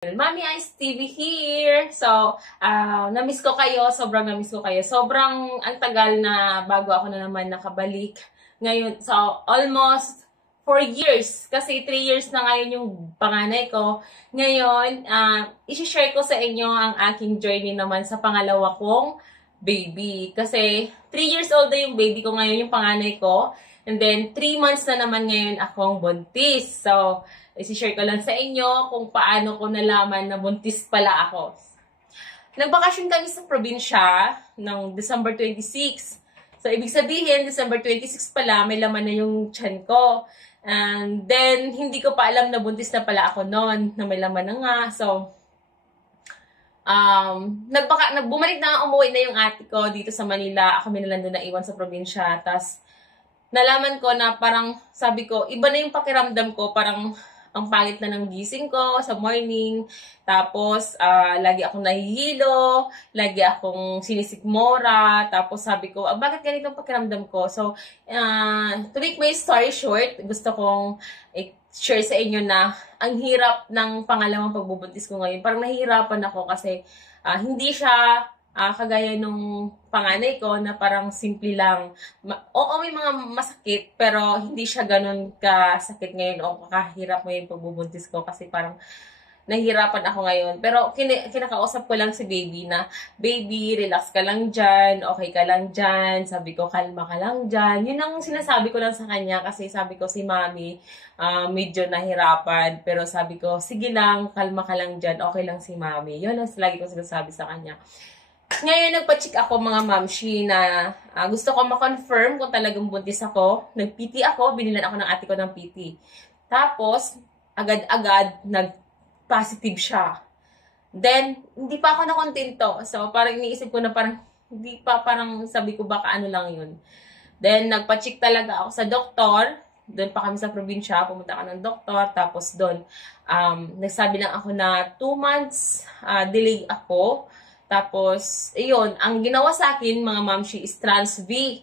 Mommy Ice TV here! So, na-miss ko kayo. Sobrang na-miss ko kayo. Sobrang ang tagal na bago ako na naman nakabalik. Ngayon, so, almost 4 years. Kasi 3 years na ngayon yung panganay ko. Ngayon, isi-share ko sa inyo ang aking journey naman sa pangalawa kong baby. Kasi 3 years old na yung baby ko ngayon, yung panganay ko. And then, 3 months na naman ngayon akong buntis. So, isi-share ko lang sa inyo kung paano ko nalaman na buntis pala ako. Nagbakasyon kami sa probinsya ng December 26. So, ibig sabihin, December 26 pala, may laman na yung tiyan ko. And then, hindi ko pa alam na buntis na pala ako noon, na may laman na nga. So, bumalik na, umuwi na yung ate ko dito sa Manila. Kami na lang doon naiwan sa probinsya. Tapos, nalaman ko na parang, sabi ko, iba na yung pakiramdam ko, parang ang pangit na ng gising ko sa morning. Tapos, lagi akong nahihilo, lagi akong sinisikmora. Tapos sabi ko, bakit ganito ang pakiramdam ko? So, to make my story short, gusto kong share sa inyo na ang hirap ng pangalawang pagbubuntis ko ngayon. Parang nahihirapan ako kasi hindi siya kagaya nung panganay ko na parang simple lang. Oo, may mga masakit, pero hindi siya ganun kasakit ngayon o kahirap ngayon pagbubuntis ko kasi parang nahihirapan ako ngayon. Pero kinakausap ko lang si baby na, baby, relax ka lang dyan, okay ka lang dyan, sabi ko, kalma ka lang dyan. Yun ang sinasabi ko lang sa kanya kasi sabi ko si mami, medyo nahirapan, pero sabi ko, sige lang, kalma ka lang dyan, okay lang si mami. Yun ang lagi ko sinasabi sa kanya. Ngayon, nagpa-check ako mga mamshi na gusto ko ma-confirm kung talagang buntis ako. Nag-PT ako, binilan ako ng ate ko ng PT. Tapos, agad-agad, nag-positive siya. Then, hindi pa ako nakontento. So, parang iniisip ko na parang, hindi pa, parang sabi ko baka ano lang yun. Then, nagpa-check talaga ako sa doktor. Doon pa kami sa probinsya, pumunta ako ng doktor. Tapos doon, nagsabi lang ako na 2 months delay ako. Tapos, ayun, ang ginawa sa akin, mga mamshi, is trans-V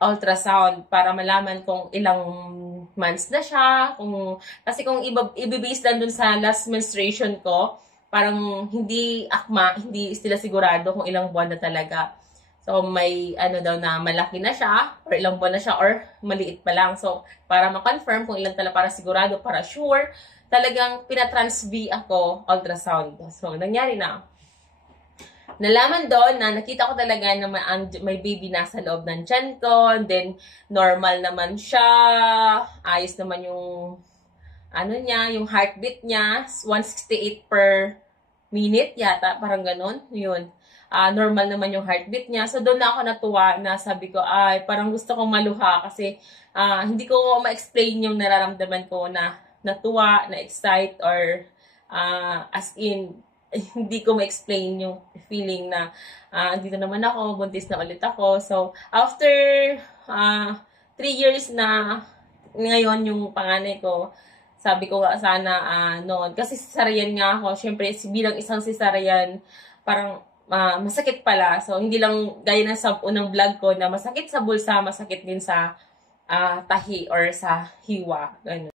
ultrasound para malaman kung ilang months na siya. Kasi kung ibibase lang dun sa last menstruation ko, parang hindi akma, hindi sila sigurado kung ilang buwan na talaga. So, may ano daw na malaki na siya, or ilang buwan na siya, or maliit pa lang. So, para ma-confirm kung ilang talaga, para sigurado, para sure, talagang pinatrans-V ako ultrasound. So, nangyari na. Nalaman doon na nakita ko talaga na may baby nasa loob ng tiyan ko. Then, normal naman siya. Ayos naman yung, ano niya, yung heartbeat niya. 168 per minute yata. Parang ganun. Yun. Normal naman yung heartbeat niya. So, doon na ako natuwa na sabi ko, ay, parang gusto kong maluha. Kasi, hindi ko ma-explain yung nararamdaman ko na natuwa, na-excite, or as in, hindi ko ma-explain yung feeling na dito naman ako, buntis na ulit ako. So, after 3 years na ngayon yung panganay ko, sabi ko nga sana noon, kasi cesarean nga ako, syempre bilang isang cesarean, parang masakit pala. So, hindi lang gaya na sa unang vlog ko na masakit sa bulsa, masakit din sa tahi or sa hiwa. Ganun.